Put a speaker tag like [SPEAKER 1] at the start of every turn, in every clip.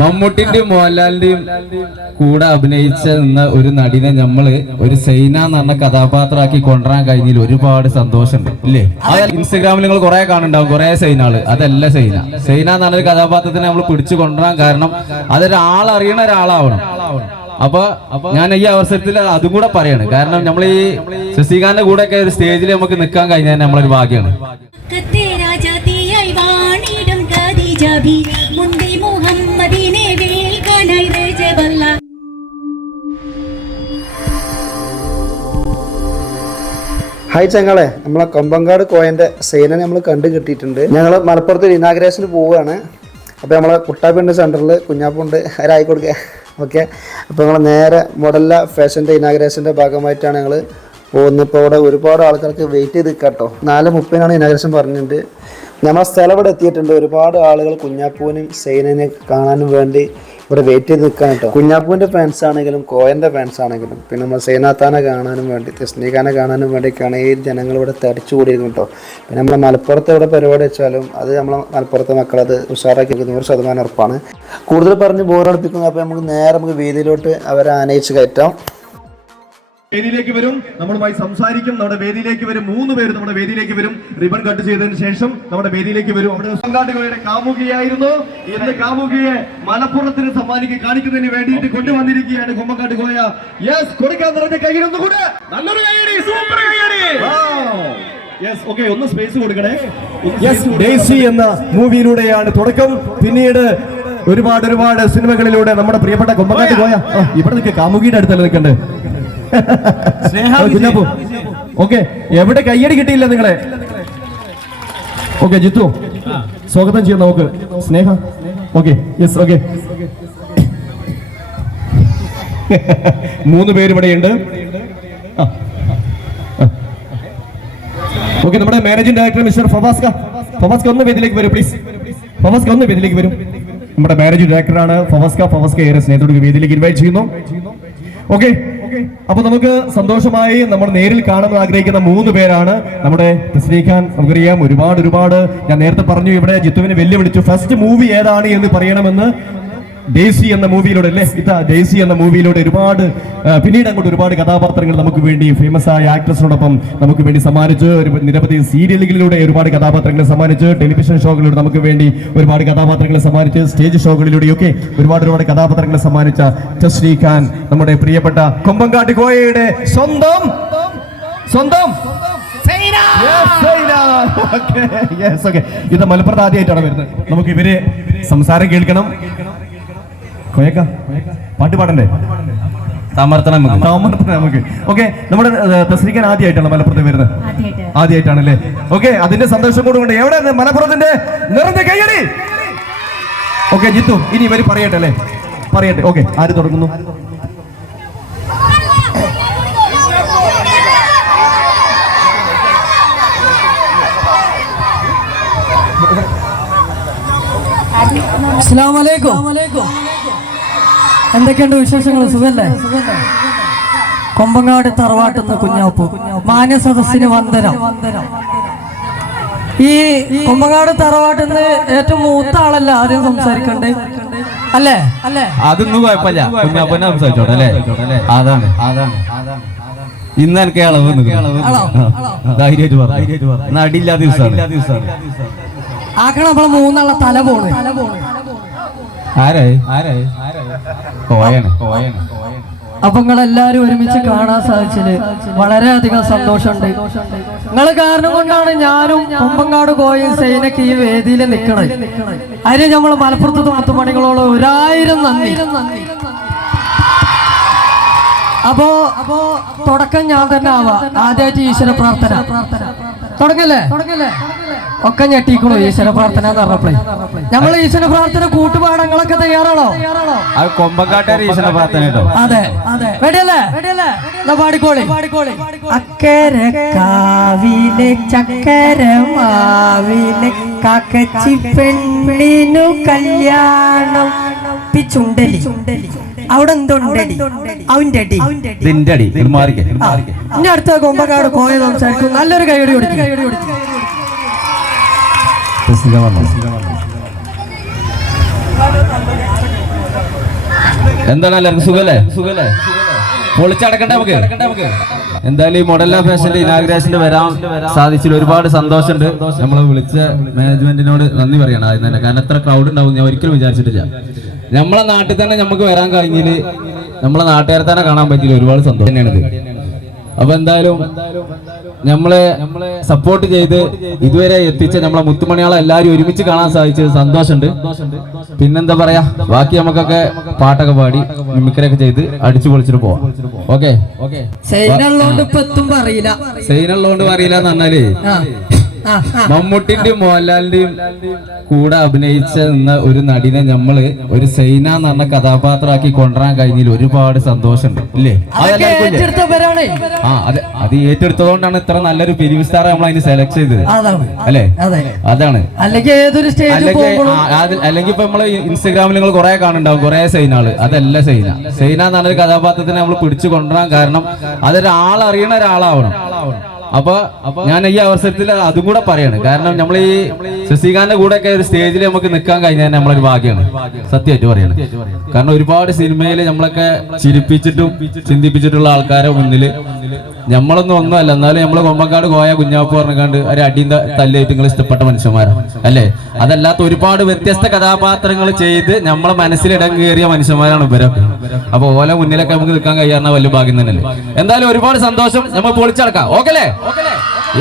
[SPEAKER 1] മമ്മൂട്ടിന്റെയും മോഹൻലാലിന്റെയും കൂടെ അഭിനയിച്ച നിന്ന ഒരു നടിനെ നമ്മൾ ഒരു സൈന എന്ന് പറഞ്ഞ കഥാപാത്രമാക്കി കൊണ്ടുവരാൻ കഴിഞ്ഞതിൽ ഒരുപാട് സന്തോഷമുണ്ട്. ഇല്ലേ? അത് ഇൻസ്റ്റഗ്രാമിൽ നിങ്ങൾ കുറെ കാണുന്നുണ്ടാവും. കുറെ സൈനാൾ അതല്ല സൈന. സൈന എന്ന് പറഞ്ഞ ഒരു കഥാപാത്രത്തിനെ നമ്മൾ പിടിച്ചു കൊണ്ടുവരാൻ കാരണം അതൊരാൾ അറിയണ ഒരാളാവണം. അപ്പൊ ഞാൻ ഈ അവസരത്തിൽ അതും കൂടെ പറയാണ്. കാരണം നമ്മൾ ഈ ശശികാന്റെ കൂടെ ഒക്കെ ഒരു സ്റ്റേജിൽ നമുക്ക് നിൽക്കാൻ കഴിഞ്ഞാൽ നമ്മളൊരു ഭാഗ്യമാണ്.
[SPEAKER 2] കത്തെ രാജാതിയായി വാണിടും മുണ്ടി
[SPEAKER 3] ഹായ് ചങ്ങളെ നമ്മളെ കൊമ്പങ്കാട് കോയന്റെ സേന നമ്മൾ കണ്ടു കിട്ടിയിട്ടുണ്ട്. ഞങ്ങൾ മലപ്പുറത്ത് ഇനാഗ്രേഷന് പോവുകയാണ്. അപ്പോൾ നമ്മളെ കുട്ടാപ്പിണ്ട് സെന്ററിൽ കുഞ്ഞാപ്പുണ്ട് ആരായി കൊടുക്കുക ഓക്കെ അപ്പോൾ ഞങ്ങൾ നേരെ മോഡല ഫാഷന്റെ ഇനാഗ്രേഷന്റെ ഭാഗമായിട്ടാണ് ഞങ്ങൾ പോകുന്നത്. ഇപ്പോൾ ഇവിടെ ഒരുപാട് ആൾക്കാർക്ക് വെയിറ്റ് ചെയ്ത് കേട്ടോ നാല് മുപ്പതിനാണ് ഇനാഗ്രേഷൻ പറഞ്ഞിട്ടുണ്ട്. നമ്മളെ സ്ഥലം ഇവിടെ എത്തിയിട്ടുണ്ട്. ഒരുപാട് ആളുകൾ കുഞ്ഞാപ്പൂവിനും സൈനനെ കാണാനും വേണ്ടി ഇവിടെ വെയിറ്റ് ചെയ്ത് നിൽക്കാൻ കേട്ടോ. കുഞ്ഞാപ്പൂവിന്റെ ഫാൻസ് ആണെങ്കിലും കോയന്റെ ഫാൻസ് ആണെങ്കിലും പിന്നെ നമ്മൾ സേനാത്താനെ കാണാനും വേണ്ടി തെസ്നീഖാനെ കാണാനും വേണ്ടിയൊക്കെയാണ് ഈ ജനങ്ങൾ ഇവിടെ തടിച്ചു കൂടിയിരിക്കും കേട്ടോ. പിന്നെ നമ്മളെ മലപ്പുറത്ത് ഇവിടെ പരിപാടി വെച്ചാലും അത് നമ്മളെ മലപ്പുറത്തെ മക്കളത് ഉഷാറാക്കി നൂറ് ശതമാനം ഉറപ്പാണ്. കൂടുതൽ പറഞ്ഞ് ബോറടിപ്പിക്കുന്നു അപ്പോൾ നമുക്ക് നേരെ നമുക്ക് വീതിയിലോട്ട് അവരെ ആനയിച്ച് കയറ്റാം.
[SPEAKER 4] വേദിയിലേക്ക് വരും. നമ്മളുമായി സംസാരിക്കും. നമ്മുടെ വേദിയിലേക്ക് വരും. മൂന്ന് പേര് നമ്മുടെ വേദിയിലേക്ക് വരും. റിബൺ കട്ട് ചെയ്തതിന് ശേഷം നമ്മുടെ വേദിയിലേക്ക് വരും. അവിടെ സംഘാടകയുടെ കാമുകിയായിരുന്നു. ഇന്ന് കാമുകിയെ മലപ്പുറത്തിന് സമ്മാനിക്ക് കാണിക്കുന്നതിന് വേണ്ടിയിട്ട് കൊണ്ടുവന്നിരിക്കുകയാണ് കുമ്മക്കാട്ട് കോയ യെസ് കൊടുക്കാൻ നിറഞ്ഞ കൈയിലൊന്നും കൂടെ നല്ലൊരു കയ്യടി. സൂപ്പർ കൈയടി യെസ് ഓക്കെ ഒന്ന് സ്പേസ് കൊടുക്കണേ. യെസ് ഡേസി എന്ന മൂവിയിലൂടെയാണ് തുടക്കം. പിന്നീട് ഒരുപാട് ഒരുപാട് സിനിമകളിലൂടെ നമ്മുടെ പ്രിയപ്പെട്ട കൊമ്പക്കാട്ട് കോയ ഇവിടെ നിൽക്കുക കാമുകിയുടെ അടുത്തല്ല നിൽക്കണ്ടേ? കുഞ്ഞാപ്പു ഓക്കെ എവിടെ കയ്യടി കിട്ടിയില്ല നിങ്ങളെ? ഓക്കെ ജിത്തു. സ്വാഗതം ചെയ്യാം നമുക്ക്. സ്നേഹ. Okay yes okay. മൂന്ന് പേര് ഇവിടെ ഉണ്ട്. ഓക്കെ നമ്മുടെ മാനേജിംഗ് ഡയറക്ടർ മിസ്റ്റർ ഫവാസ്ക. ഫവാസ്ക ഒന്ന് വേദിയിലേക്ക് വരും പ്ലീസ് ഫവാസ്ക ഒന്ന് വേദിയിലേക്ക് വരും. നമ്മുടെ മാനേജിംഗ് ഡയറക്ടറാണ് ഫവാസ്ക. ഫവാസ്ക ഏറെ സ്നേഹത്തോട് വേദിയിലേക്ക് ഇൻവൈറ്റ് ചെയ്യുന്നു. ഓക്കെ അപ്പൊ നമുക്ക് സന്തോഷമായി നമ്മൾ നേരിൽ കാണാൻ ആഗ്രഹിക്കുന്ന മൂന്ന് പേരാണ്. നമ്മുടെ തസ്ലീഖാൻ നമുക്കറിയാം ഒരുപാട് ഒരുപാട് ഞാൻ നേരത്തെ പറഞ്ഞു ഇവിടെ ജിത്തുവിനെ വെല്ലുവിളിച്ചു. ഫസ്റ്റ് മൂവി ഏതാണ് എന്ന് പറയണമെന്ന്. ഡേസി എന്ന മൂവിയിലൂടെ അല്ലേ ഇതാ ഡേസി എന്ന മൂവിയിലൂടെ ഒരുപാട് പിന്നീട് അങ്ങോട്ട് ഒരുപാട് കഥാപാത്രങ്ങൾ നമുക്ക് വേണ്ടി ഫേമസ് ആയ ആക്ട്രസിനോടൊപ്പം നമുക്ക് വേണ്ടി സമ്മാനിച്ച് ഒരു നിരവധി സീരിയലുകളിലൂടെ ഒരുപാട് കഥാപാത്രങ്ങളെ സമ്മാനിച്ച് ടെലിവിഷൻ ഷോകളിലൂടെ നമുക്ക് വേണ്ടി ഒരുപാട് കഥാപാത്രങ്ങളെ സമ്മാനിച്ച് സ്റ്റേജ് ഷോകളിലൂടെയൊക്കെ ഒരുപാട് ഒരുപാട് കഥാപാത്രങ്ങളെ സമ്മാനിച്ച ശ്രീഖാൻ ഖാൻ നമ്മുടെ പ്രിയപ്പെട്ട കൊമ്പങ്കാട്ട് കോയയുടെ സ്വന്തം സ്വന്തം. ഇത് മലപ്പുറത്ത് ആദ്യമായിട്ടാണ് വരുന്നത്. നമുക്ക് ഇവരെ സംസാരം കേൾക്കണം. കോയക്ക? പാട്ട് പാടണ്ടേ?
[SPEAKER 1] സമർത്ഥനം നമുക്ക്.
[SPEAKER 4] താമരത്തിന് നമുക്ക്. ഓക്കെ നമ്മുടെ തസ്ലിക്കാൻ ആദ്യമായിട്ടാണ് മലപ്പുറത്ത് വരുന്നത്?
[SPEAKER 2] ആദ്യമായിട്ടാണ്
[SPEAKER 4] ആദ്യമായിട്ടാണല്ലേ? ഓക്കെ അതിന്റെ സന്തോഷം കൂടുകൊണ്ട് എവിടെ മലപ്പുറത്തിന്റെ നിറഞ്ഞ കയ്യടി? ഓക്കെ ജിത്തു ഇനി ഇവർ പറയട്ടെ അല്ലേ? പറയട്ടെ. ഓക്കെ ആര് തുടങ്ങുന്നു?
[SPEAKER 5] അസ്സലാമലൈക്കും എന്തൊക്കെയുണ്ട് വിശേഷങ്ങൾ? സുഖല്ലേ? കൊമ്പങ്ങാട് തറവാട്ടുന്ന കുഞ്ഞാപ്പു. മാന്യ സദസ്സിന് വന്ദനം. ഈ കൊമ്പങ്ങാട് തറവാട്ടിന്ന് ഏറ്റവും മൂത്ത ആളല്ല ആദ്യം സംസാരിക്കണ്ടേ? അല്ലേ? അല്ലേ
[SPEAKER 1] അതൊന്നും കുഴപ്പമില്ല. കുഞ്ഞാപ്പനെ സംസാരിച്ചോട്ടെ അല്ലേ? അതാണ്. അതാണ് ഇന്ന് എനിക്ക് അളവ് ധൈര്യമായിട്ട് പറഞ്ഞു നടിയില്ലാത്ത ദിവസമാണ്.
[SPEAKER 5] ആക്കണം നമ്മളെ മൂന്നാളെ തല പോണ്.
[SPEAKER 1] ആരായി? ആരായി? കോയാണ് കോയാണ്
[SPEAKER 5] അപ്പൊ നിങ്ങൾ എല്ലാരും ഒരുമിച്ച് കാണാൻ സാധിച്ചത് വളരെയധികം സന്തോഷമുണ്ട്. നിങ്ങൾ കാരണം കൊണ്ടാണ് ഞാനും കൊമ്പങ്ങാട് കോയും സൈനക്ക് ഈ വേദിയിൽ നിൽക്കണത് അതിന് നമ്മൾ മലപ്പുറത്ത് തോത്തുമണികളോട് ഒരായിരം നന്ദി. അപ്പോ അപ്പോ തുടക്കം ഞാൻ തന്നെ ആവാ. ആദ്യമായിട്ട് ഈശ്വര പ്രാർത്ഥന. തുടങ്ങല്ലേ? തുടങ്ങല്ലേ? ഒക്കെ ഞെട്ടിക്കണു ഈശ്വര പ്രാർത്ഥന എന്ന് പറഞ്ഞപ്പോഴേ. നമ്മൾ ഈശ്വര പ്രാർത്ഥന കൂട്ടുപാടങ്ങളൊക്കെ തയ്യാറാണോ?
[SPEAKER 1] അത് കൊമ്പക്കാട്ടുകാർ ഈശ്വര പ്രാർത്ഥന
[SPEAKER 5] അതെ. അതെ. വെടിയല്ലേ വെടിയല്ലേ പാടിക്കോളി. പാടിക്കോളി. അക്കര കാവിലെ ചക്കര മാവിലെ കാക്കച്ചി പെണ്ണിനു കല്യാണം. പിച്ചുണ്ടലി. അവിടെ എന്തുണ്ടടി അവന്റെ അടി.
[SPEAKER 1] ഇതിന്റെ അടി.
[SPEAKER 5] ഇനി അടുത്ത കൊമ്പക്കാട് പോയത് സംസാരിക്കും. നല്ലൊരു കൈയടി കൊടുക്കും. കൈയടി കൊടുക്കും.
[SPEAKER 1] എന്താണ് എല്ലാവർക്കും സുഖല്ലേ? സുഖല്ലേ? പൊളിച്ചടക്കണ്ടേ നമുക്ക്? എന്തായാലും ഈ മോഡല ഫാഷന്റെ ഇനാഗ്രേഷന്റെ വരാൻ സാധിച്ചതിൽ ഒരുപാട് സന്തോഷമുണ്ട്. നമ്മളെ വിളിച്ച മാനേജ്മെന്റിനോട് നന്ദി പറയണം ആദ്യം തന്നെ. കാരണം എത്ര ക്രൗഡ് ഉണ്ടാവും ഞാൻ ഒരിക്കലും വിചാരിച്ചിട്ടില്ല. നമ്മളെ നാട്ടിൽ തന്നെ നമുക്ക് വരാൻ കഴിഞ്ഞില്ല നമ്മളെ നാട്ടുകാരെ തന്നെ കാണാൻ പറ്റിയില്ല ഒരുപാട് സന്തോഷം. തന്നെയാണിത്. അപ്പൊ എന്തായാലും നമ്മളെ സപ്പോർട്ട് ചെയ്ത് ഇതുവരെ എത്തിച്ച നമ്മളെ മുത്തുമണിയാളെ എല്ലാരും ഒരുമിച്ച് കാണാൻ സാധിച്ചത് സന്തോഷമുണ്ട്. പിന്നെന്താ പറയാ ബാക്കി നമുക്കൊക്കെ പാട്ടൊക്കെ പാടി മിമിക്രൊക്കെ ചെയ്ത് അടിച്ചു പൊളിച്ചിട്ട് പോവാം. ഓക്കെ? ഓക്കെ
[SPEAKER 5] സൈനുള്ളതുകൊണ്ട്
[SPEAKER 1] പറയില്ല. എന്ന്
[SPEAKER 5] പറഞ്ഞാൽ
[SPEAKER 1] മമ്മൂട്ടിന്റെയും മോഹൻലാലിന്റെയും കൂടെ അഭിനയിച്ച നിന്ന ഒരു നടിനെ നമ്മൾ ഒരു സൈന എന്ന് പറഞ്ഞ കഥാപാത്രമാക്കി കൊണ്ടുവരാൻ കഴിഞ്ഞതിൽ ഒരുപാട് സന്തോഷമുണ്ട്. ഇല്ലേ? ആ അതെ അത് ഏറ്റെടുത്തതുകൊണ്ടാണ് ഇത്ര നല്ലൊരു പിരിവ് സ്റ്റാർ നമ്മൾ അതിന് സെലക്ട് ചെയ്തത്. അല്ലേ?
[SPEAKER 5] അതെ.
[SPEAKER 1] അതാണ്.
[SPEAKER 5] അല്ലെങ്കിൽ
[SPEAKER 1] ഇപ്പൊ നമ്മൾ ഇൻസ്റ്റാഗ്രാമിൽ നിങ്ങൾ കുറെ കാണുന്നുണ്ടാവും. കുറെ സൈനാൾ. അതല്ല സൈന. സൈന എന്ന് പറഞ്ഞൊരു കഥാപാത്രത്തിനെ നമ്മൾ പിടിച്ചു കൊണ്ടുവരാൻ കാരണം അതൊരാൾ അറിയണ ഒരാളാവണം. അപ്പൊ ഞാൻ ഈ അവസരത്തിൽ അതും കൂടെ പറയാണ്. കാരണം നമ്മൾ ഈ ശശികാന്റെ കൂടെ ഒക്കെ ഒരു സ്റ്റേജിൽ നമുക്ക് നിൽക്കാൻ കഴിഞ്ഞാൽ നമ്മളൊരു ഭാഗ്യമാണ് സത്യമായിട്ട് പറയാണ്. കാരണം ഒരുപാട് സിനിമയിൽ നമ്മളൊക്കെ ചിരിപ്പിച്ചിട്ടും ചിന്തിപ്പിച്ചിട്ടുള്ള ആൾക്കാരെ മുന്നിൽ നമ്മളൊന്നും ഒന്നുമല്ല. എന്നാലും നമ്മൾ കൊമ്പക്കാട് കോയ കുഞ്ഞാപ്പ് പറഞ്ഞുകൊണ്ട് ഒരു അടിയും തല്ലേറ്റ് നിങ്ങൾ ഇഷ്ടപ്പെട്ട മനുഷ്യന്മാരാണ് അല്ലേ? അതല്ലാത്ത ഒരുപാട് വ്യത്യസ്ത കഥാപാത്രങ്ങൾ ചെയ്ത് നമ്മളെ മനസ്സിൽ ഇടം കയറിയ മനുഷ്യന്മാരാണ് ഇവരൊക്കെ. അപ്പൊ ഓല മുന്നിലൊക്കെ നമുക്ക് നിൽക്കാൻ കഴിയാറുന്ന വലിയ ഭാഗ്യം തന്നെയല്ലേ? എന്തായാലും ഒരുപാട് സന്തോഷം. നമ്മൾ പൊളിച്ചടക്കാം. ഓക്കെ അല്ലേ?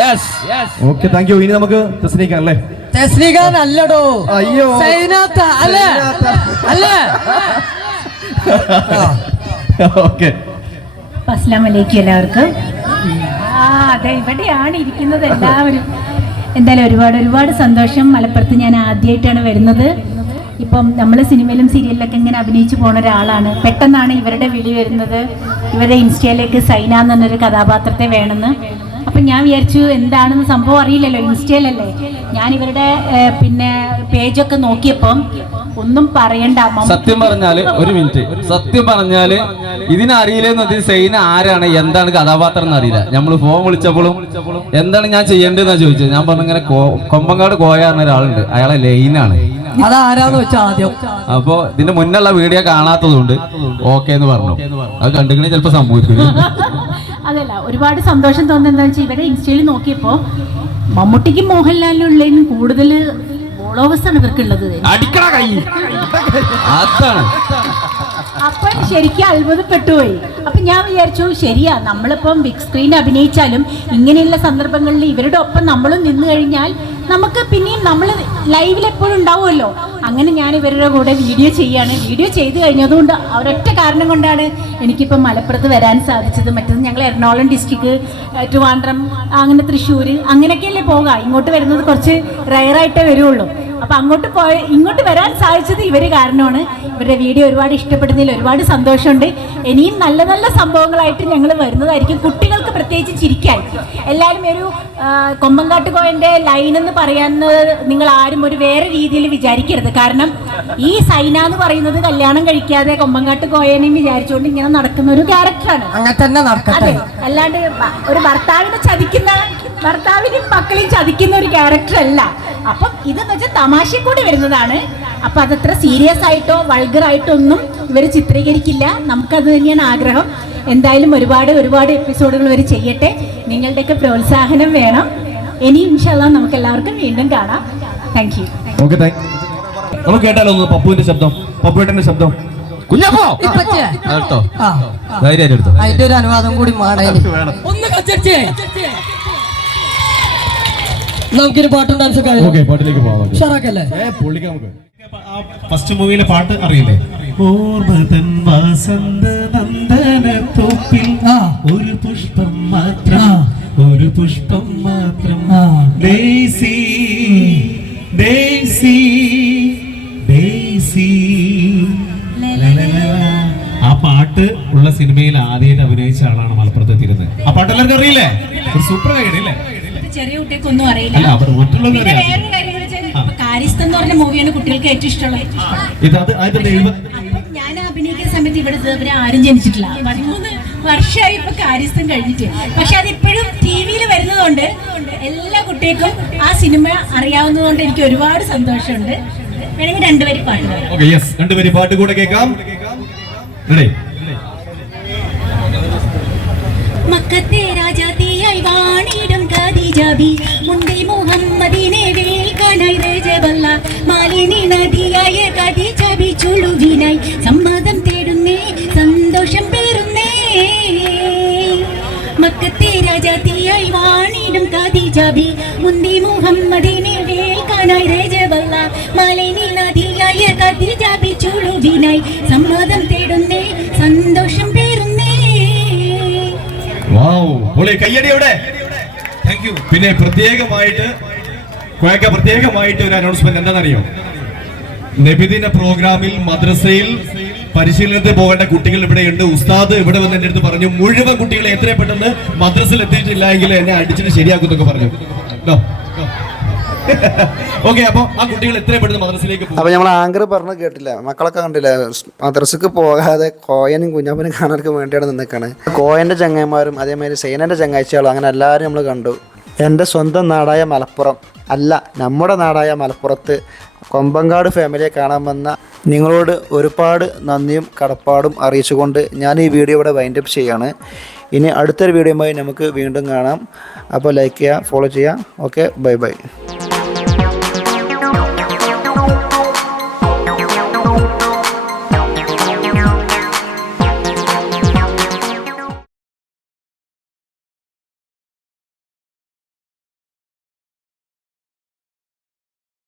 [SPEAKER 1] യെസ്
[SPEAKER 4] ഓക്കെ താങ്ക് യു ഇനി നമുക്ക് തസ്നീഖാൻ അല്ലേ?
[SPEAKER 5] തസ്നീഖാൻ അല്ലടോ
[SPEAKER 4] അയ്യോ.
[SPEAKER 5] സൈനാത്ത അല്ലേ? അല്ലേ?
[SPEAKER 4] ഓക്കെ
[SPEAKER 2] അസ്ലാം വലൈക്കും എല്ലാവർക്കും. ആ അതെ ഇവിടെയാണ് ഇരിക്കുന്നത് എല്ലാവരും. എന്തായാലും ഒരുപാട് ഒരുപാട് സന്തോഷം. മലപ്പുറത്ത് ഞാൻ ആദ്യമായിട്ടാണ് വരുന്നത്. ഇപ്പം നമ്മൾ സിനിമയിലും സീരിയലിലൊക്കെ ഇങ്ങനെ അഭിനയിച്ചു പോണ ഒരാളാണ്. പെട്ടെന്നാണ് ഇവരുടെ വിളി വരുന്നത്. ഇവരുടെ ഇൻസ്റ്റയിലേക്ക് സൈന എന്നൊരു കഥാപാത്രത്തെ വേണമെന്ന്. അപ്പം ഞാൻ വിചാരിച്ചു എന്താണെന്ന് സംഭവം അറിയില്ലല്ലോ ഇൻസ്റ്റയിലല്ലേ. ഞാൻ ഇവരുടെ പിന്നെ പേജൊക്കെ നോക്കിയപ്പം ഒന്നും പറയണ്ട
[SPEAKER 1] സത്യം പറഞ്ഞാൽ ഒരു മിനിറ്റ്. സത്യം പറഞ്ഞാൽ ഇതിനറിയില്ലെന്ന് ഇത് സൈന ആരാണ് എന്താണ് കഥാപാത്രം എന്ന് അറിയില്ല. നമ്മൾ ഫോൺ വിളിച്ചപ്പോഴും എന്താണ് ഞാൻ ചെയ്യേണ്ടതെന്നാ ചോദിച്ചത്. ഞാൻ പറഞ്ഞു ഇങ്ങനെ കോ- കൊമ്പങ്കാട് കോയ എന്ന ഒരാളുണ്ട്. അയാളെ ലൈനാണ്.
[SPEAKER 5] അതാരാന്ന് വെച്ചാ ആദ്യം.
[SPEAKER 1] അപ്പോ ഇതിന്റെ മുന്നുള്ള വീഡിയോ കാണാത്തതുകൊണ്ട് ഓക്കെ എന്ന് പറഞ്ഞു. അത് കണ്ടിങ്ങനെ ചിലപ്പോ സംഭവിക്കും.
[SPEAKER 2] അതല്ല ഒരുപാട് സന്തോഷം തോന്നുന്നത് എന്താ വെച്ചാൽ ഇവരെ ഇൻസ്റ്റയിൽ നോക്കിയപ്പോ മമ്മൂട്ടിക്കും മോഹൻലാലിനും ഉള്ളതിന് കൂടുതൽ ഫോളോവേഴ്സ് ആണ് ഇവർക്കുള്ളത് അപ്പൊ ശരിക്കും അത്ഭുതപ്പെട്ടുപോയി. അപ്പൊ ഞാൻ വിചാരിച്ചു ശരിയാ നമ്മളിപ്പം ബിഗ് സ്ക്രീനിൽ അഭിനയിച്ചാലും ഇങ്ങനെയുള്ള സന്ദർഭങ്ങളിൽ ഇവരുടെ ഒപ്പം നമ്മളും നിന്നു കഴിഞ്ഞാൽ നമുക്ക് പിന്നെയും നമ്മൾ ലൈവിൽ എപ്പോഴും ഉണ്ടാവുമല്ലോ. അങ്ങനെ ഞാൻ ഇവരുടെ കൂടെ വീഡിയോ ചെയ്യാണ്. വീഡിയോ ചെയ്ത് കഴിഞ്ഞതുകൊണ്ട് ഒരൊറ്റ കാരണം കൊണ്ടാണ് എനിക്കിപ്പം മലപ്പുറത്ത് വരാൻ സാധിച്ചത്. മറ്റത് ഞങ്ങൾ എറണാകുളം ഡിസ്ട്രിക്ട് ട്രിവാൻഡ്രം അങ്ങനെ തൃശ്ശൂർ അങ്ങനെയൊക്കെയല്ലേ പോകാം. ഇങ്ങോട്ട് വരുന്നത് കുറച്ച് റയറായിട്ടേ വരുള്ളൂ. അപ്പൊ അങ്ങോട്ട് പോയ ഇങ്ങോട്ട് വരാൻ സാധിച്ചത് ഇവർ കാരണമാണ്. ഇവരുടെ വീഡിയോ ഒരുപാട് ഇഷ്ടപ്പെടുന്നതിൽ ഒരുപാട് സന്തോഷമുണ്ട്. ഇനിയും നല്ല നല്ല സംഭവങ്ങളായിട്ട് ഞങ്ങൾ വരുന്നതായിരിക്കും. കുട്ടികൾക്ക് പ്രത്യേകിച്ച് ചിരിക്കാൻ എല്ലാവരും ഒരു കൊമ്പങ്കാട്ട് കോയന്റെ ലൈൻ എന്ന് പറയുന്നത് നിങ്ങൾ ആരും ഒരു വേറെ രീതിയിൽ വിചാരിക്കരുത്. കാരണം ഈ സൈന എന്ന് പറയുന്നത് കല്യാണം കഴിക്കാതെ കൊമ്പങ്കാട്ട് കോയനെയും വിചാരിച്ചുകൊണ്ട് ഇങ്ങനെ നടക്കുന്ന ഒരു ക്യാരക്ടറാണ്
[SPEAKER 5] അങ്ങനെ തന്നെ നടക്കട്ടെ.
[SPEAKER 2] അല്ലാണ്ട് ഒരു ഭർത്താവിനെ ചതിക്കുന്ന ഭർത്താവിനെയും മക്കളെയും ചതിക്കുന്ന ഒരു ക്യാരക്ടർ അല്ല. അപ്പം ഇതെന്ന് വെച്ചാൽ തമാശ കൂടി വരുന്നതാണ്. അപ്പൊ അതത്ര സീരിയസ് ആയിട്ടോ വൾഗർ ആയിട്ടോ ഒന്നും ഇവർ ചിത്രീകരിക്കില്ല. നമുക്കത് തന്നെയാണ് ആഗ്രഹം. എന്തായാലും ഒരുപാട് ഒരുപാട് എപ്പിസോഡുകൾ ഇവർ ചെയ്യട്ടെ. നിങ്ങളുടെയൊക്കെ പ്രോത്സാഹനം വേണം. ഇനി ഇൻഷാല്ല നമുക്ക് എല്ലാവർക്കും വീണ്ടും കാണാം. താങ്ക് യു
[SPEAKER 4] നമുക്ക് കേട്ടാലോ ഒന്ന് പപ്പുവിന്റെ ശബ്ദം? പപ്പുവേട്ടന്റെ ശബ്ദം?
[SPEAKER 1] കുഞ്ഞപ്പോ! ധൈര്യമായിട്ട്
[SPEAKER 5] അതിന്റെ ഒരു അനുവാദം കൂടി മാടേനി ഒന്ന് കച്ചടിച്ചേ. നമുക്കൊരു പാട്ടും ഡാൻസ് ഒക്കെ
[SPEAKER 4] പാട്ടിലേക്ക് പോകാം നമുക്ക്.
[SPEAKER 5] ഉഷാറാക്കല്ലേ?
[SPEAKER 4] ഏ, പൊള്ളിക്കാം നമുക്ക്
[SPEAKER 6] ഫസ്റ്റ് മൂവിയിലെ പാട്ട് അറിയില്ലേ? ഓർമ്മതൻ വാസന്ത നന്ദനത്തോപ്പിൽ
[SPEAKER 5] തൊപ്പിൽ
[SPEAKER 6] ഒരു പുഷ്പം മാത്രം ഒരു പുഷ്പം മാത്രം.
[SPEAKER 5] ദേസി
[SPEAKER 6] ഡേസി ഡേസി ഡേസി ആ പാട്ട് ഉള്ള സിനിമയിൽ ആദ്യമായിട്ട് അഭിനയിച്ച ആളാണ് മലപ്പുറത്ത് എത്തിയിരുന്നത്. ആ പാട്ട് എല്ലാവർക്കും അറിയില്ലേ? ഒരു സൂപ്പർ കൈഡില്ലേ
[SPEAKER 2] ചെറിയ കുട്ടികൾക്കൊന്നും അറിയില്ല.
[SPEAKER 6] കാര്യസ്ഥെന്ന്
[SPEAKER 2] പിന്നെ വേറൊരു കാര്യം എന്ന് പറഞ്ഞ മൂവിയാണ് കുട്ടികൾക്ക് ഏറ്റവും ഇഷ്ടമുള്ളത്.
[SPEAKER 6] ഇത് അത് അതിന്റെ എഴുപത്
[SPEAKER 2] ഞാൻ അഭിനയിക്കുന്ന സമയത്ത് ഇവിടെ ഇതുവരെ ആരും ജനിച്ചിട്ടില്ല. പതിമൂന്ന് വർഷമായി ഇപ്പൊ കാര്യസ്ഥം കഴിഞ്ഞിട്ട്. പക്ഷെ അത് ഇപ്പോഴും ടി വിയിൽ വരുന്നതുകൊണ്ട് എല്ലാ കുട്ടികൾക്കും ആ സിനിമ അറിയാവുന്നതുകൊണ്ട് എനിക്ക് ഒരുപാട് സന്തോഷമുണ്ട്. വേണമെങ്കിൽ രണ്ടുപേരും പാട്ട് പാടാം.
[SPEAKER 4] ഓക്കെ യെസ് രണ്ടുപേരും പാട്ട് കൂടെ കേൾക്കാം.
[SPEAKER 2] മക്കത്തെ റെഡി മുഹമ്മദിനെ മാലിനി നദിയായ ചുളുവിനായി
[SPEAKER 4] പൊളി കയ്യടി എവിടെ താങ്ക് യു പിന്നെ പ്രത്യേകമായിട്ട് കോയക്ക പ്രത്യേകമായിട്ട് ഒരു അനൗൺസ്മെന്റ് എന്താണെന്നറിയോ? നബിദിന പ്രോഗ്രാമിൽ മദ്രസയിൽ പരിശീലനത്തിൽ പോകേണ്ട കുട്ടികൾ ഇവിടെ ഉണ്ട്. ഉസ്താദ് ഇവിടെ വന്ന് എന്റെ അടുത്ത് പറഞ്ഞു മുഴുവൻ കുട്ടികളെ എത്രയും പെട്ടെന്ന് മദ്രസയിൽ എത്തിയിട്ടില്ല എങ്കിൽ എന്നെ അടിച്ചിട്ട് ശരിയാക്കുന്നൊക്കെ പറഞ്ഞു. ഓക്കെ അപ്പൊ ആ എത്ര
[SPEAKER 3] അപ്പോൾ നമ്മൾ ആങ്കർ പറഞ്ഞു കേട്ടില്ല. മക്കളൊക്കെ കണ്ടില്ല? മദ്രസക്ക് പോകാതെ കോയനും കുഞ്ഞാപ്പനും കാണാനൊക്കെ വേണ്ടിയാണ് നിൽക്കാണ് കോയന്റെ ചങ്ങായിമാരും അതേമാതിരി സേനന്റെ ചങ്ങാഴ്ചകളും അങ്ങനെ എല്ലാവരും നമ്മൾ കണ്ടു. എന്റെ സ്വന്തം നാടായ മലപ്പുറം. അല്ല നമ്മുടെ നാടായ മലപ്പുറത്ത് കൊമ്പങ്കാട് ഫാമിലിയെ കാണാൻ വന്ന നിങ്ങളോട് ഒരുപാട് നന്ദിയും കടപ്പാടും അറിയിച്ചുകൊണ്ട് ഞാൻ ഈ വീഡിയോ ഇവിടെ വൈൻഡപ്പ് ചെയ്യാണ്. ഇനി അടുത്തൊരു വീഡിയോയുമായി നമുക്ക് വീണ്ടും കാണാം. അപ്പോൾ ലൈക്ക് ചെയ്യുക ഫോളോ ചെയ്യുക. Okay bye bye